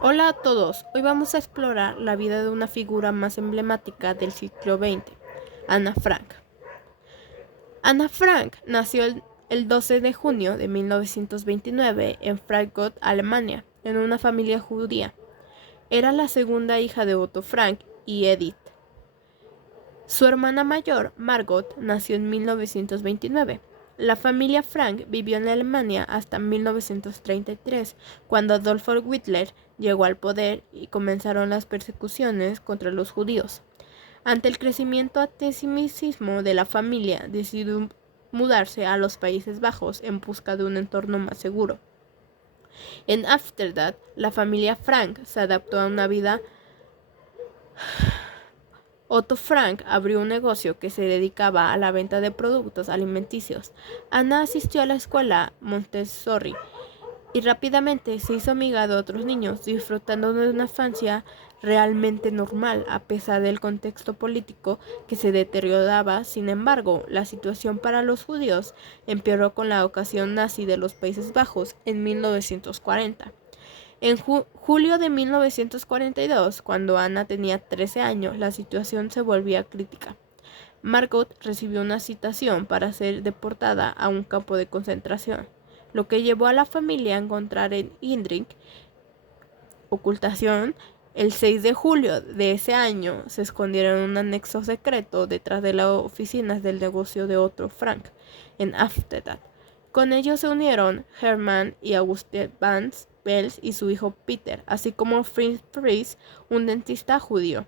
Hola a todos, hoy vamos a explorar la vida de una figura más emblemática del siglo XX, Ana Frank. Ana Frank nació el 12 de junio de 1929 en Frankfurt, Alemania, en una familia judía. Era la segunda hija de Otto Frank y Edith. Su hermana mayor, Margot, nació en 1929. La familia Frank vivió en Alemania hasta 1933, cuando Adolf Hitler llegó al poder y comenzaron las persecuciones contra los judíos. Ante el crecimiento antisemitismo de la familia, decidió mudarse a los Países Bajos en busca de un entorno más seguro. En Ámsterdam, la familia Frank se adaptó a una vida. Otto Frank abrió un negocio que se dedicaba a la venta de productos alimenticios. Ana asistió a la escuela Montessori y rápidamente se hizo amiga de otros niños, disfrutando de una infancia realmente normal a pesar del contexto político que se deterioraba. Sin embargo, la situación para los judíos empeoró con la ocasión nazi de los Países Bajos en 1940. En julio de 1942, cuando Ana tenía 13 años, la situación se volvía crítica. Margot recibió una citación para ser deportada a un campo de concentración, lo que llevó a la familia a encontrar en Indrik ocultación. El 6 de julio de ese año se escondieron en un anexo secreto detrás de las oficinas del negocio de Otto Frank en Amsterdam. Con ellos se unieron Hermann y Auguste Vance Bells y su hijo Peter, así como Fritz Priest, un dentista judío.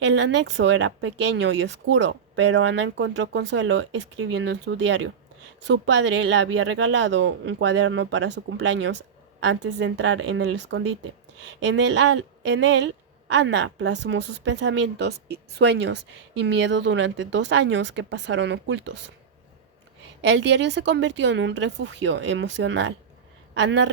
El anexo era pequeño y oscuro, pero Ana encontró consuelo escribiendo en su diario. Su padre le había regalado un cuaderno para su cumpleaños antes de entrar en el escondite. En él, Ana plasmó sus pensamientos, sueños y miedo durante 2 años que pasaron ocultos. El diario se convirtió en un refugio emocional. Ana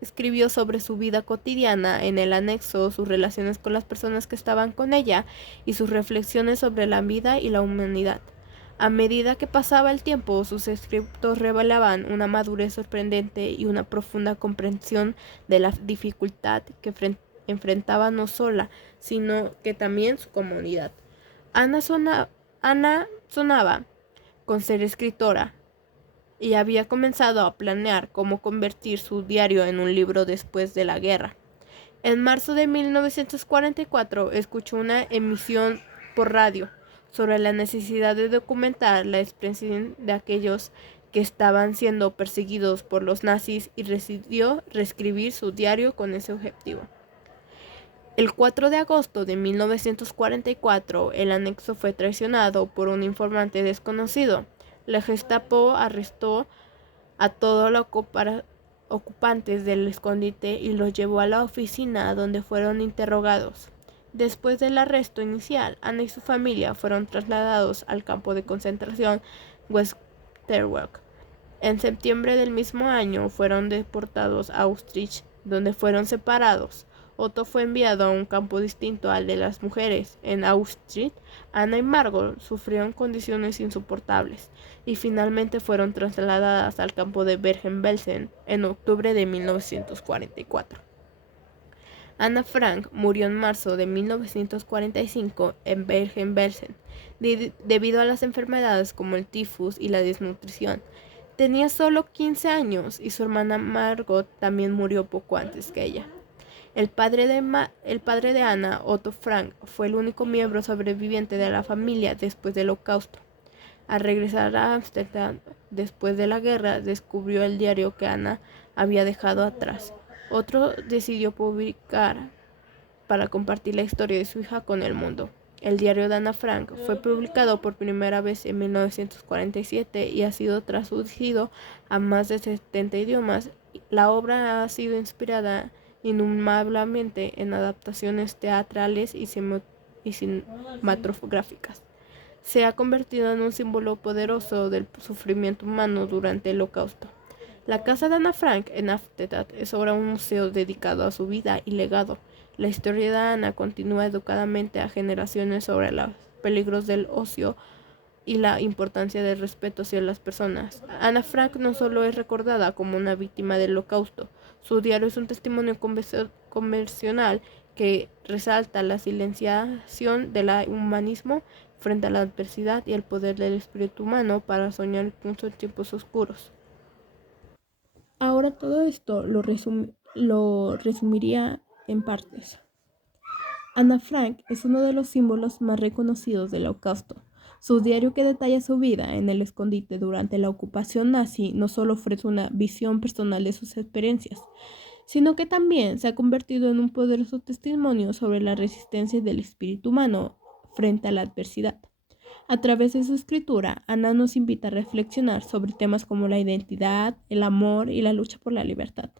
escribió sobre su vida cotidiana en el anexo, sus relaciones con las personas que estaban con ella y sus reflexiones sobre la vida y la humanidad. A medida que pasaba el tiempo, sus escritos revelaban una madurez sorprendente y una profunda comprensión de la dificultad que enfrentaba no sola, sino que también su comunidad. Ana sonaba con ser escritora y había comenzado a planear cómo convertir su diario en un libro después de la guerra. En marzo de 1944 escuchó una emisión por radio sobre la necesidad de documentar la expresión de aquellos que estaban siendo perseguidos por los nazis y decidió reescribir su diario con ese objetivo. El 4 de agosto de 1944, el anexo fue traicionado por un informante desconocido. La Gestapo arrestó a todos los ocupantes del escondite y los llevó a la oficina donde fueron interrogados. Después del arresto inicial, Ana y su familia fueron trasladados al campo de concentración Westerwolk. En septiembre del mismo año fueron deportados a Auschwitz, donde fueron separados. Otto fue enviado a un campo distinto al de las mujeres. En Auschwitz, Ana y Margot sufrieron condiciones insoportables y finalmente fueron trasladadas al campo de Bergen-Belsen en octubre de 1944. Ana Frank murió en marzo de 1945 en Bergen-Belsen debido a las enfermedades como el tifus y la desnutrición. Tenía solo 15 años y su hermana Margot también murió poco antes que ella. El padre de Ana, Otto Frank, fue el único miembro sobreviviente de la familia después del Holocausto. Al regresar a Ámsterdam después de la guerra, descubrió el diario que Ana había dejado atrás. Otro decidió publicar para compartir la historia de su hija con el mundo. El diario de Ana Frank fue publicado por primera vez en 1947 y ha sido traducido a más de 70 idiomas. La obra ha sido inspirada innumerablemente en adaptaciones teatrales y cinematográficas. Se ha convertido en un símbolo poderoso del sufrimiento humano durante el Holocausto. La casa de Ana Frank en Amsterdam es ahora un museo dedicado a su vida y legado. La historia de Ana continúa educadamente a generaciones sobre los peligros del ocio y la importancia del respeto hacia las personas. Ana Frank no solo es recordada como una víctima del Holocausto, Su diario es un testimonio convencional que resalta la silenciación del humanismo frente a la adversidad y el poder del espíritu humano para soñar incluso en tiempos oscuros. Ahora todo esto lo resumiría en partes. Ana Frank es uno de los símbolos más reconocidos del Holocausto. Su diario, que detalla su vida en el escondite durante la ocupación nazi, no solo ofrece una visión personal de sus experiencias, sino que también se ha convertido en un poderoso testimonio sobre la resistencia del espíritu humano frente a la adversidad. A través de su escritura, Ana nos invita a reflexionar sobre temas como la identidad, el amor y la lucha por la libertad.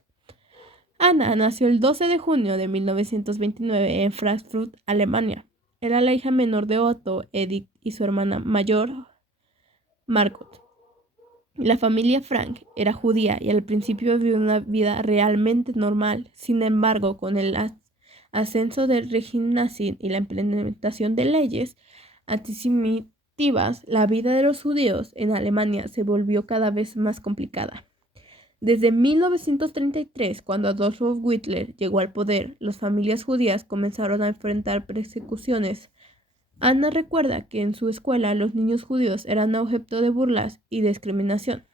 Ana nació el 12 de junio de 1929 en Frankfurt, Alemania. Era la hija menor de Otto, Edith y su hermana mayor, Margot. La familia Frank era judía y al principio vivió una vida realmente normal. Sin embargo, con el ascenso del régimen nazi y la implementación de leyes antisemitas, la vida de los judíos en Alemania se volvió cada vez más complicada. Desde 1933, cuando Adolf Hitler llegó al poder, las familias judías comenzaron a enfrentar persecuciones. Ana recuerda que en su escuela los niños judíos eran objeto de burlas y discriminación.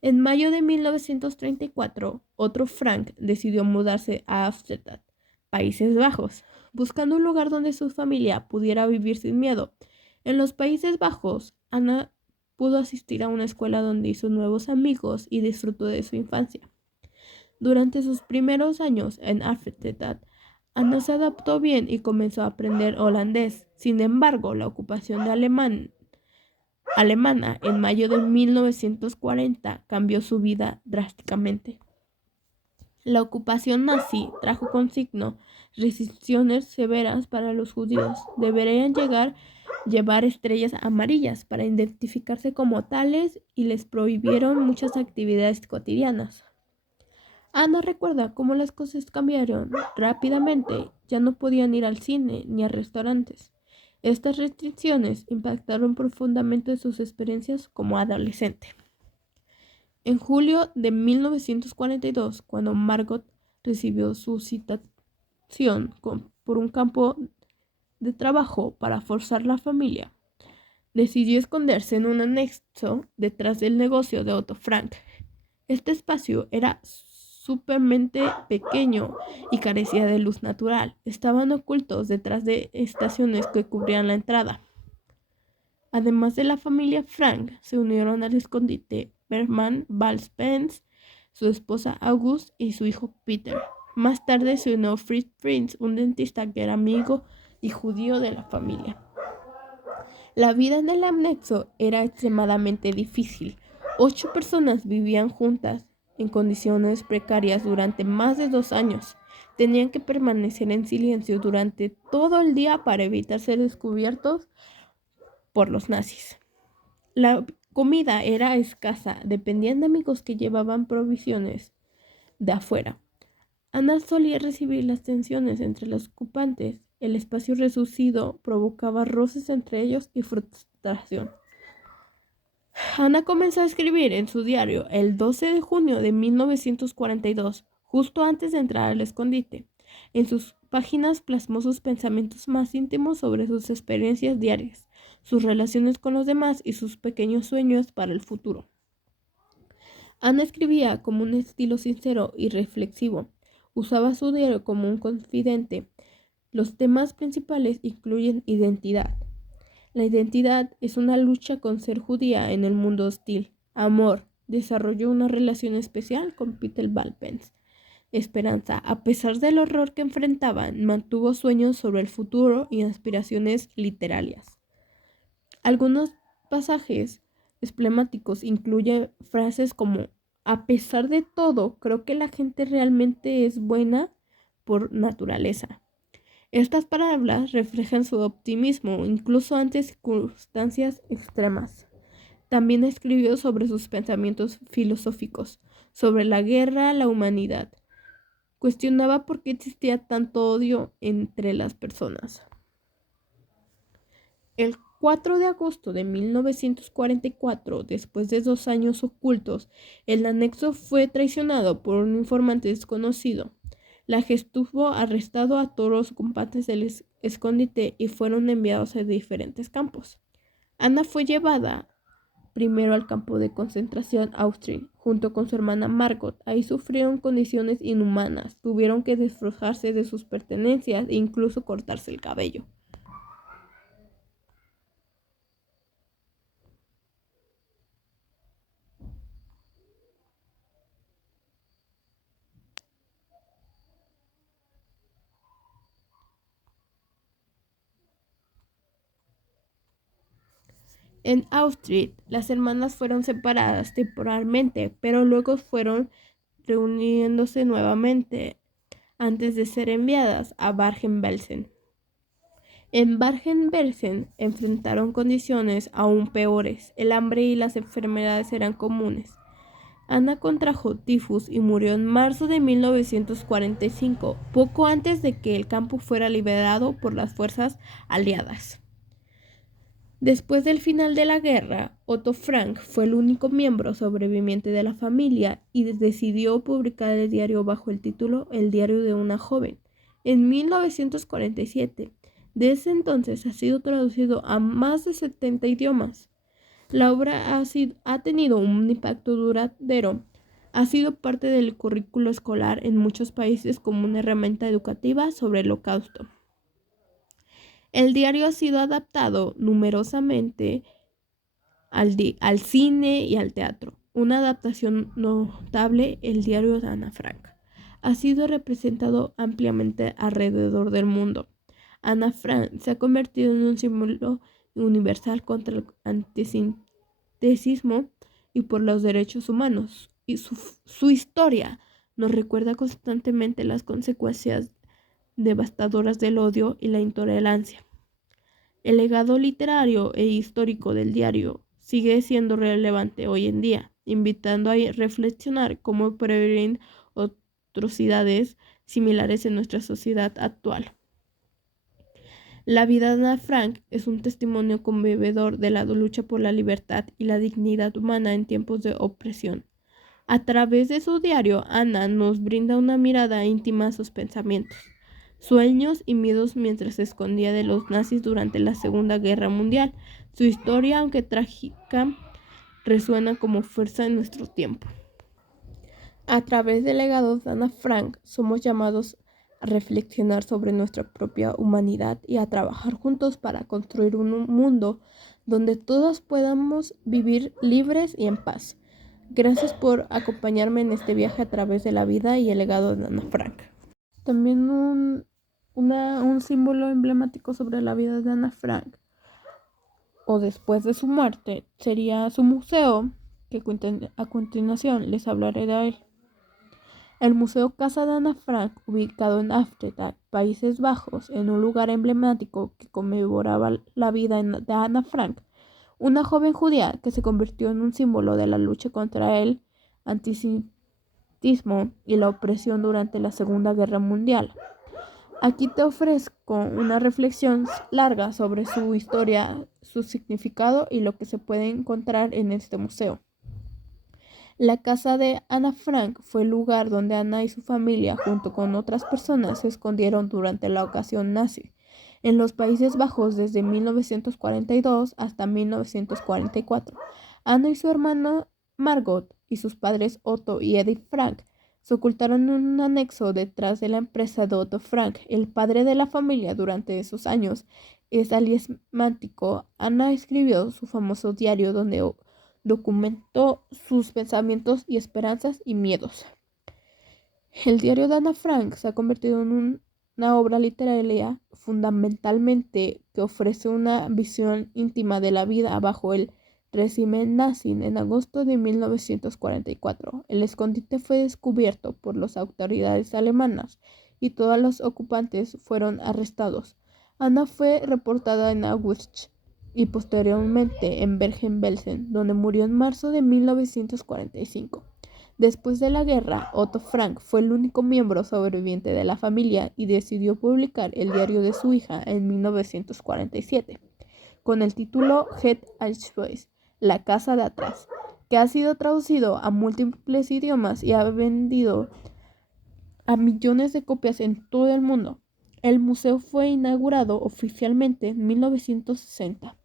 En mayo de 1934, otro Frank decidió mudarse a Amsterdam, Países Bajos, buscando un lugar donde su familia pudiera vivir sin miedo. En los Países Bajos, Ana pudo asistir a una escuela donde hizo nuevos amigos y disfrutó de su infancia. Durante sus primeros años en Amsterdam, Ana se adaptó bien y comenzó a aprender holandés. Sin embargo, la ocupación de alemana en mayo de 1940 cambió su vida drásticamente. La ocupación nazi trajo consigo restricciones severas para los judíos. Deberían llevar estrellas amarillas para identificarse como tales y les prohibieron muchas actividades cotidianas. Ana recuerda cómo las cosas cambiaron rápidamente. Ya no podían ir al cine ni a restaurantes. Estas restricciones impactaron profundamente sus experiencias como adolescente. En julio de 1942, cuando Margot recibió su citación por un campo de trabajo para forzar la familia, decidió esconderse en un anexo detrás del negocio de Otto Frank. Este espacio era súpermente pequeño y carecía de luz natural. Estaban ocultos detrás de estaciones que cubrían la entrada. Además de la familia Frank, se unieron al escondite Bergman Valspens, su esposa August y su hijo Peter. Más tarde se unió Fritz Prinz, un dentista que era amigo y judío de la familia. La vida en el anexo era extremadamente difícil. 8 personas vivían juntas en condiciones precarias durante más de 2 años. Tenían que permanecer en silencio durante todo el día para evitar ser descubiertos por los nazis. La comida era escasa, dependían de amigos que llevaban provisiones de afuera. Ana solía recibir las tensiones entre los ocupantes. El espacio reducido provocaba roces entre ellos y frustración. Ana comenzó a escribir en su diario el 12 de junio de 1942, justo antes de entrar al escondite. En sus páginas plasmó sus pensamientos más íntimos sobre sus experiencias diarias, sus relaciones con los demás y sus pequeños sueños para el futuro. Ana escribía con un estilo sincero y reflexivo. Usaba su diario como un confidente. Los temas principales incluyen identidad. La identidad es una lucha con ser judía en el mundo hostil. Amor. Desarrolló una relación especial con Peter Valpens. Esperanza. A pesar del horror que enfrentaban, mantuvo sueños sobre el futuro y aspiraciones literarias. Algunos pasajes emblemáticos incluyen frases como: a pesar de todo, creo que la gente realmente es buena por naturaleza. Estas palabras reflejan su optimismo, incluso ante circunstancias extremas. También escribió sobre sus pensamientos filosóficos, sobre la guerra, la humanidad. Cuestionaba por qué existía tanto odio entre las personas. El 4 de agosto de 1944, después de 2 años ocultos, el anexo fue traicionado por un informante desconocido. La Gestapo arrestó a todos los ocupantes del escondite y fueron enviados a diferentes campos. Ana fue llevada primero al campo de concentración Auschwitz, junto con su hermana Margot. Ahí sufrieron condiciones inhumanas, tuvieron que despojarse de sus pertenencias e incluso cortarse el cabello. En Auschwitz, las hermanas fueron separadas temporalmente, pero luego fueron reuniéndose nuevamente antes de ser enviadas a Bergen-Belsen. En Bergen-Belsen enfrentaron condiciones aún peores. El hambre y las enfermedades eran comunes. Ana contrajo tifus y murió en marzo de 1945, poco antes de que el campo fuera liberado por las fuerzas aliadas. Después del final de la guerra, Otto Frank fue el único miembro sobreviviente de la familia y decidió publicar el diario bajo el título El diario de una joven, en 1947. Desde entonces ha sido traducido a más de 70 idiomas. La obra ha tenido un impacto duradero. Ha sido parte del currículo escolar en muchos países como una herramienta educativa sobre el Holocausto. El diario ha sido adaptado numerosamente al cine y al teatro. Una adaptación notable, El diario de Ana Frank, ha sido representado ampliamente alrededor del mundo. Ana Frank se ha convertido en un símbolo universal contra el antisemitismo y por los derechos humanos. Y su historia nos recuerda constantemente las consecuencias devastadoras del odio y la intolerancia. El legado literario e histórico del diario sigue siendo relevante hoy en día, invitando a reflexionar cómo prevenir atrocidades similares en nuestra sociedad actual. La vida de Ana Frank es un testimonio conmovedor de la lucha por la libertad y la dignidad humana en tiempos de opresión. A través de su diario, Ana nos brinda una mirada íntima a sus pensamientos, sueños y miedos mientras se escondía de los nazis durante la Segunda Guerra Mundial. Su historia, aunque trágica, resuena como fuerza en nuestro tiempo. A través del legado de Ana Frank, somos llamados a reflexionar sobre nuestra propia humanidad y a trabajar juntos para construir un mundo donde todos podamos vivir libres y en paz. Gracias por acompañarme en este viaje a través de la vida y el legado de Ana Frank. También un símbolo emblemático sobre la vida de Ana Frank, o después de su muerte, sería su museo, que a continuación les hablaré de él. El Museo Casa de Ana Frank, ubicado en Amsterdam, Países Bajos, en un lugar emblemático que conmemoraba la vida de Ana Frank, una joven judía que se convirtió en un símbolo de la lucha contra el antisemitismo y la opresión durante la Segunda Guerra Mundial. Aquí te ofrezco una reflexión larga sobre su historia, su significado y lo que se puede encontrar en este museo. La casa de Ana Frank fue el lugar donde Ana y su familia, junto con otras personas, se escondieron durante la ocasión nazi en los Países Bajos desde 1942 hasta 1944. Ana y su hermana Margot y sus padres Otto y Edith Frank se ocultaron en un anexo detrás de la empresa de Otto Frank, el padre de la familia. Durante esos años enigmático, Ana escribió su famoso diario donde documentó sus pensamientos y esperanzas y miedos. El diario de Ana Frank se ha convertido en una obra literaria fundamentalmente que ofrece una visión íntima de la vida bajo el régimen nazi. En agosto de 1944, el escondite fue descubierto por las autoridades alemanas y todos los ocupantes fueron arrestados. Ana fue reportada en Auschwitz y posteriormente en Bergen-Belsen, donde murió en marzo de 1945. Después de la guerra, Otto Frank fue el único miembro sobreviviente de la familia y decidió publicar el diario de su hija en 1947. con el título Het Huis, la casa de atrás, que ha sido traducido a múltiples idiomas y ha vendido a millones de copias en todo el mundo. El museo fue inaugurado oficialmente en 1960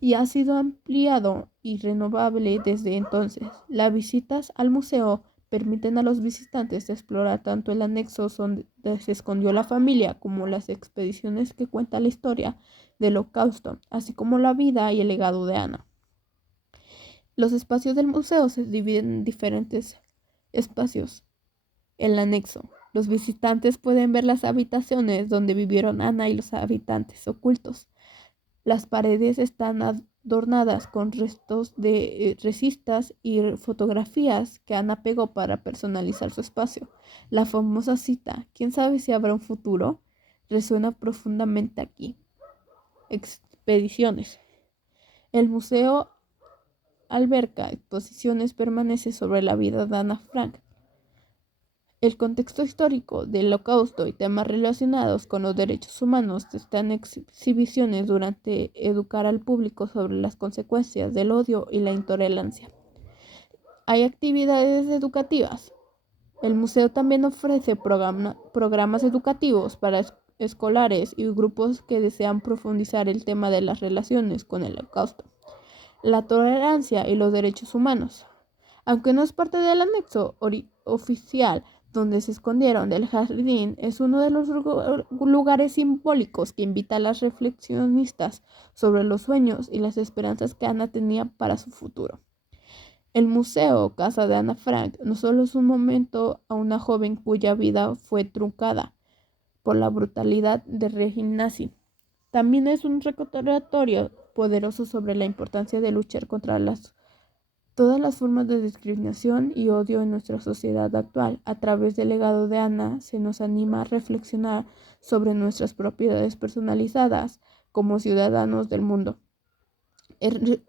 y ha sido ampliado y renovable desde entonces. Las visitas al museo permiten a los visitantes explorar tanto el anexo donde se escondió la familia como las expediciones que cuentan la historia del Holocausto, así como la vida y el legado de Ana. Los espacios del museo se dividen en diferentes espacios. El anexo. Los visitantes pueden ver las habitaciones donde vivieron Ana y los habitantes ocultos. Las paredes están adornadas con restos de recistas y fotografías que Ana pegó para personalizar su espacio. La famosa cita, ¿quién sabe si habrá un futuro?, resuena profundamente aquí. Expediciones. El museo alberga exposiciones permanentes sobre la vida de Ana Frank, el contexto histórico del Holocausto y temas relacionados con los derechos humanos. Están exhibiciones durante educar al público sobre las consecuencias del odio y la intolerancia. Hay actividades educativas. El museo también ofrece programas educativos para escolares y grupos que desean profundizar el tema de las relaciones con el Holocausto, la tolerancia y los derechos humanos. Aunque no es parte del anexo oficial donde se escondieron del jardín, es uno de los lugares simbólicos que invita a las reflexionistas sobre los sueños y las esperanzas que Ana tenía para su futuro. El museo Casa de Ana Frank no solo es un monumento a una joven cuya vida fue truncada por la brutalidad del régimen nazi, también es un recordatorio poderoso sobre la importancia de luchar contra todas las formas de discriminación y odio en nuestra sociedad actual. A través del legado de Ana se nos anima a reflexionar sobre nuestras propiedades personalizadas como ciudadanos del mundo. El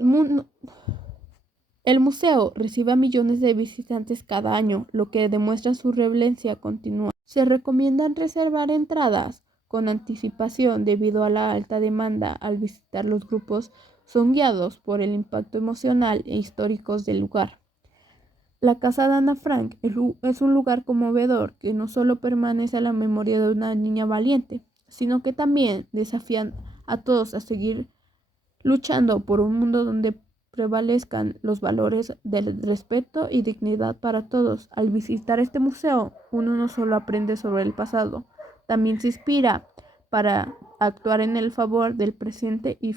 museo recibe a millones de visitantes cada año, lo que demuestra su relevancia continua. Se recomienda reservar entradas con anticipación debido a la alta demanda. Al visitar, los grupos son guiados por el impacto emocional e histórico del lugar. La casa de Ana Frank es un lugar conmovedor que no solo permanece en la memoria de una niña valiente, sino que también desafía a todos a seguir luchando por un mundo donde prevalezcan los valores del respeto y dignidad para todos. Al visitar este museo, uno no solo aprende sobre el pasado, también se inspira para actuar en el favor del presente y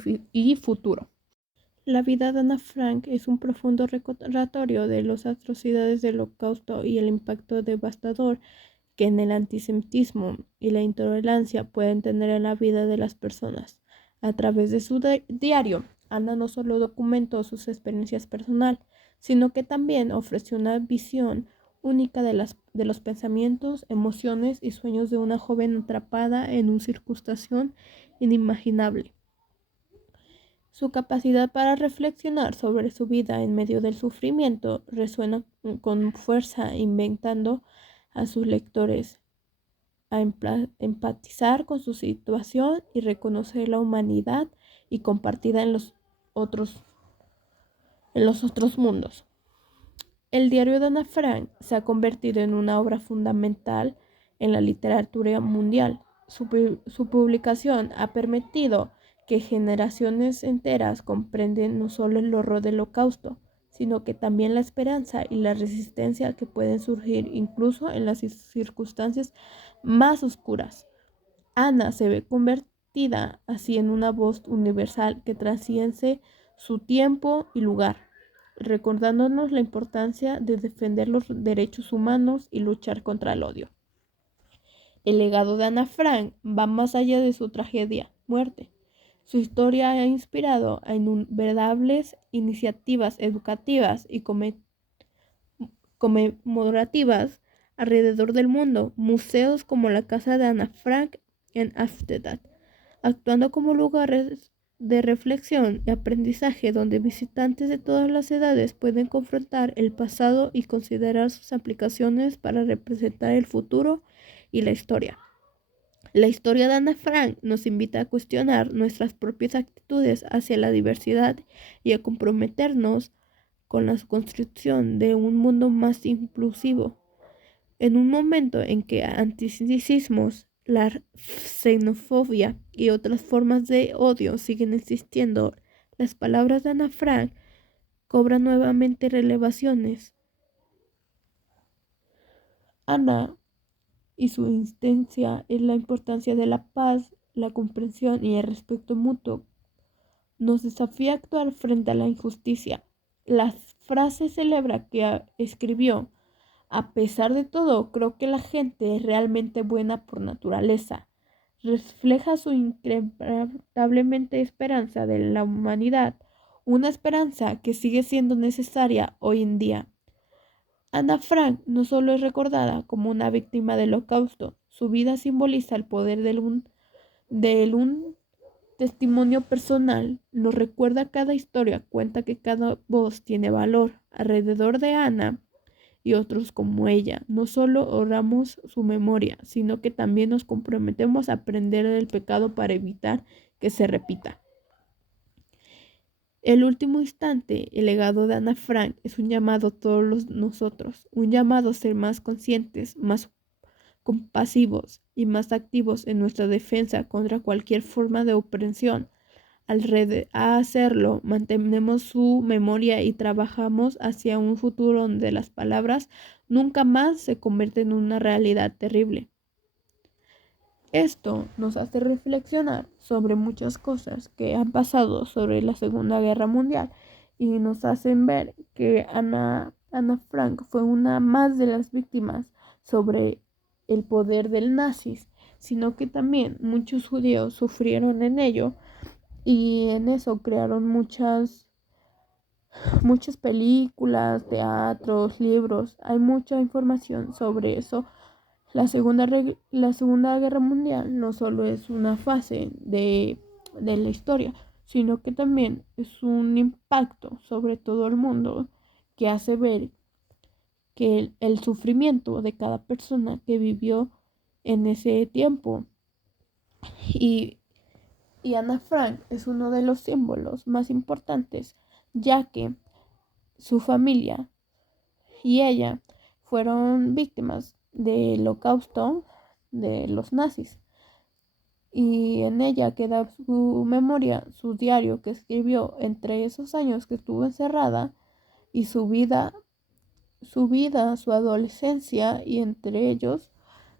futuro. La vida de Ana Frank es un profundo recordatorio de las atrocidades del Holocausto y el impacto devastador que el antisemitismo y la intolerancia pueden tener en la vida de las personas. A través de su diario, Ana no solo documentó sus experiencias personales, sino que también ofreció una visión única de los pensamientos, emociones y sueños de una joven atrapada en una circunstancia inimaginable. Su capacidad para reflexionar sobre su vida en medio del sufrimiento resuena con fuerza, invitando a sus lectores a empatizar con su situación y reconocer la humanidad y compartida en los otros mundos. El diario de Ana Frank se ha convertido en una obra fundamental en la literatura mundial. Su publicación ha permitido que generaciones enteras comprenden no solo el horror del Holocausto, sino que también la esperanza y la resistencia que pueden surgir incluso en las circunstancias más oscuras. Ana se ve convertida así en una voz universal que trasciende su tiempo y lugar, recordándonos la importancia de defender los derechos humanos y luchar contra el odio. El legado de Ana Frank va más allá de su tragedia, muerte. Su historia ha inspirado a innumerables iniciativas educativas y conmemorativas alrededor del mundo. Museos como la Casa de Ana Frank en Amsterdam, actuando como lugares de reflexión y aprendizaje donde visitantes de todas las edades pueden confrontar el pasado y considerar sus aplicaciones para representar el futuro y la historia. La historia de Ana Frank nos invita a cuestionar nuestras propias actitudes hacia la diversidad y a comprometernos con la construcción de un mundo más inclusivo. En un momento en que antisemitismos, la xenofobia y otras formas de odio siguen existiendo, las palabras de Ana Frank cobran nuevamente relevaciones. Ana y su insistencia en la importancia de la paz, la comprensión y el respeto mutuo nos desafía a actuar frente a la injusticia. La frase celebra que escribió: a pesar de todo, creo que la gente es realmente buena por naturaleza. Refleja su incrementablemente esperanza de la humanidad, una esperanza que sigue siendo necesaria hoy en día. Ana Frank no solo es recordada como una víctima del Holocausto, su vida simboliza el poder del un testimonio personal. Nos recuerda cada historia, cuenta que cada voz tiene valor. Alrededor de Ana y otros como ella, no solo honramos su memoria, sino que también nos comprometemos a aprender del pecado para evitar que se repita. El último instante, el legado de Ana Frank es un llamado a todos nosotros, un llamado a ser más conscientes, más compasivos y más activos en nuestra defensa contra cualquier forma de opresión. A hacerlo, mantenemos su memoria y trabajamos hacia un futuro donde las palabras nunca más se convierten en una realidad terrible. Esto nos hace reflexionar sobre muchas cosas que han pasado sobre la Segunda Guerra Mundial y nos hacen ver que Ana Frank fue una más de las víctimas sobre el poder del nazis, sino que también muchos judíos sufrieron en ello y en eso crearon muchas películas, teatros, libros. Hay mucha información sobre eso. La Segunda Guerra Mundial no solo es una fase de la historia, sino que también es un impacto sobre todo el mundo que hace ver que el sufrimiento de cada persona que vivió en ese tiempo. Y Ana Frank es uno de los símbolos más importantes, ya que su familia y ella fueron víctimas del Holocausto de los nazis. Y en ella queda su memoria, su diario que escribió entre esos años que estuvo encerrada y su vida, su adolescencia y entre ellos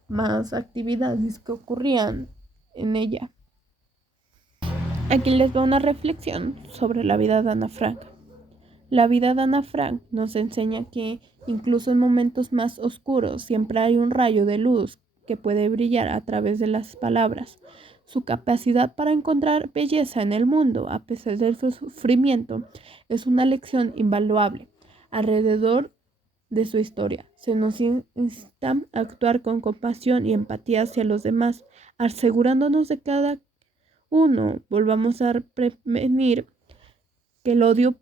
más actividades que ocurrían en ella. Aquí les va una reflexión sobre la vida de Ana Frank. La vida de Ana Frank nos enseña que incluso en momentos más oscuros siempre hay un rayo de luz que puede brillar a través de las palabras. Su capacidad para encontrar belleza en el mundo, a pesar del sufrimiento, es una lección invaluable. Alrededor de su historia, se nos insta a actuar con compasión y empatía hacia los demás, asegurándonos de cada uno volvamos a prevenir que el odio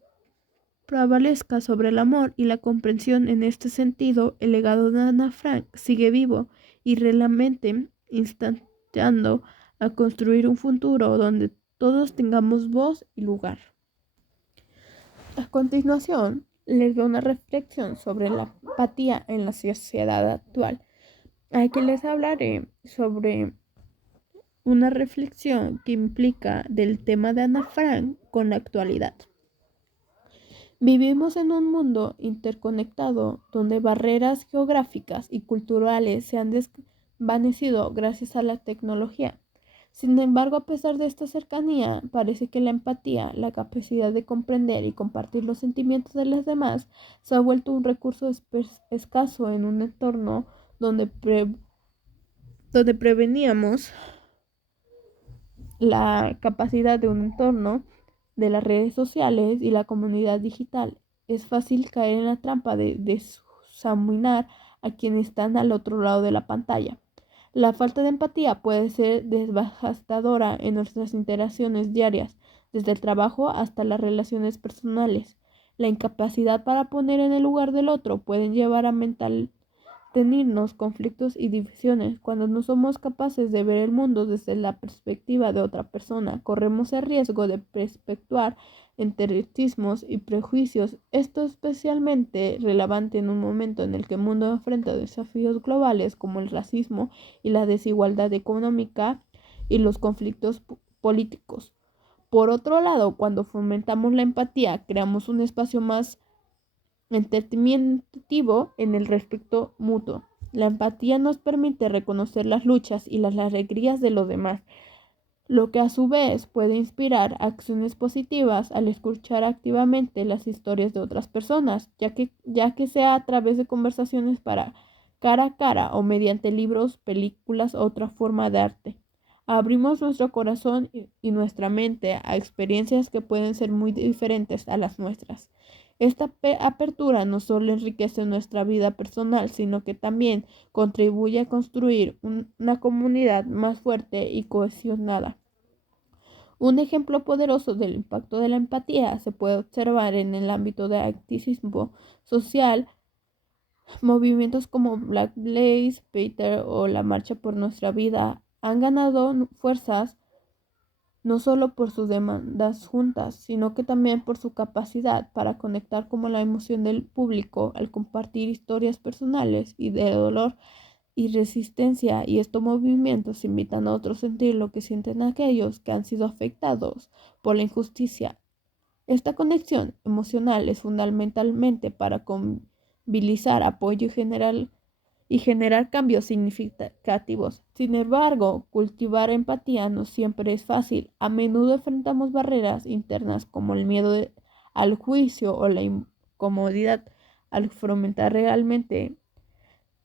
prevalezca sobre el amor y la comprensión. En este sentido, el legado de Ana Frank sigue vivo y realmente instando a construir un futuro donde todos tengamos voz y lugar. A continuación, les doy una reflexión sobre la empatía en la sociedad actual. Aquí les hablaré sobre una reflexión que implica del tema de Ana Frank con la actualidad. Vivimos en un mundo interconectado donde barreras geográficas y culturales se han desvanecido gracias a la tecnología. Sin embargo, a pesar de esta cercanía, parece que la empatía, la capacidad de comprender y compartir los sentimientos de los demás, se ha vuelto un recurso escaso en un entorno donde preveníamos la capacidad de un entorno de las redes sociales y la comunidad digital. Es fácil caer en la trampa de desexaminar a quienes están al otro lado de la pantalla. La falta de empatía puede ser devastadora en nuestras interacciones diarias, desde el trabajo hasta las relaciones personales. La incapacidad para poner en el lugar del otro pueden llevar a tenernos conflictos y divisiones. Cuando no somos capaces de ver el mundo desde la perspectiva de otra persona, corremos el riesgo de perpetuar estereotipos y prejuicios. Esto es especialmente relevante en un momento en el que el mundo enfrenta desafíos globales como el racismo y la desigualdad económica y los conflictos políticos. Por otro lado, cuando fomentamos la empatía, creamos un espacio más entendimiento en el respeto mutuo. La empatía nos permite reconocer las luchas y las alegrías de los demás, lo que a su vez puede inspirar acciones positivas al escuchar activamente las historias de otras personas, ya que sea a través de conversaciones para cara a cara o mediante libros, películas o otra forma de arte. Abrimos nuestro corazón y nuestra mente a experiencias que pueden ser muy diferentes a las nuestras. Esta apertura no solo enriquece nuestra vida personal, sino que también contribuye a construir una comunidad más fuerte y cohesionada. Un ejemplo poderoso del impacto de la empatía se puede observar en el ámbito del activismo social. Movimientos como Black Lives Matter o la Marcha por Nuestra Vida han ganado fuerzas no solo por sus demandas juntas, sino que también por su capacidad para conectar con la emoción del público al compartir historias personales y de dolor y resistencia, y estos movimientos invitan a otros a sentir lo que sienten aquellos que han sido afectados por la injusticia. Esta conexión emocional es fundamentalmente para movilizar apoyo y generar cambios significativos. Sin embargo, cultivar empatía no siempre es fácil. A menudo enfrentamos barreras internas como el miedo al juicio o la incomodidad al fomentar realmente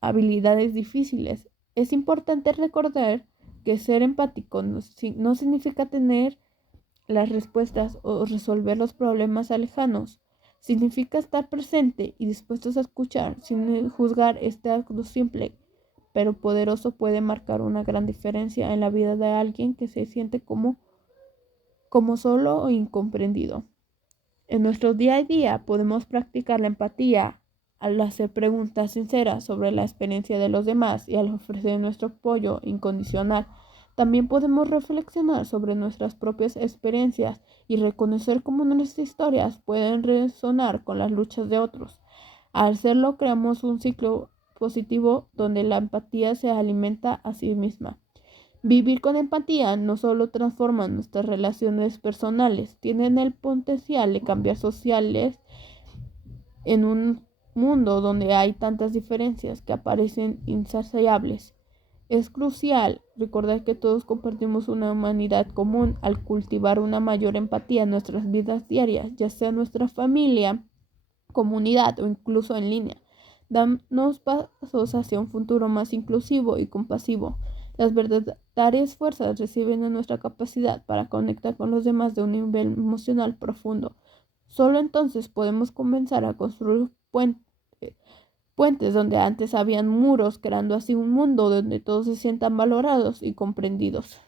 habilidades difíciles. Es importante recordar que ser empático no significa tener las respuestas o resolver los problemas lejanos. Significa estar presente y dispuestos a escuchar sin juzgar. Este acto simple pero poderoso puede marcar una gran diferencia en la vida de alguien que se siente como solo o incomprendido. En nuestro día a día podemos practicar la empatía al hacer preguntas sinceras sobre la experiencia de los demás y al ofrecer nuestro apoyo incondicional. También podemos reflexionar sobre nuestras propias experiencias y reconocer cómo nuestras historias pueden resonar con las luchas de otros. Al hacerlo, creamos un ciclo positivo donde la empatía se alimenta a sí misma. Vivir con empatía no solo transforma nuestras relaciones personales, tienen el potencial de cambiar sociales en un mundo donde hay tantas diferencias que aparecen insaciables. Es crucial recordar que todos compartimos una humanidad común al cultivar una mayor empatía en nuestras vidas diarias, ya sea en nuestra familia, comunidad o incluso en línea. Damos pasos hacia un futuro más inclusivo y compasivo. Las verdaderas fuerzas residen en nuestra capacidad para conectar con los demás de un nivel emocional profundo. Solo entonces podemos comenzar a construir puentes donde antes habían muros, creando así un mundo donde todos se sientan valorados y comprendidos.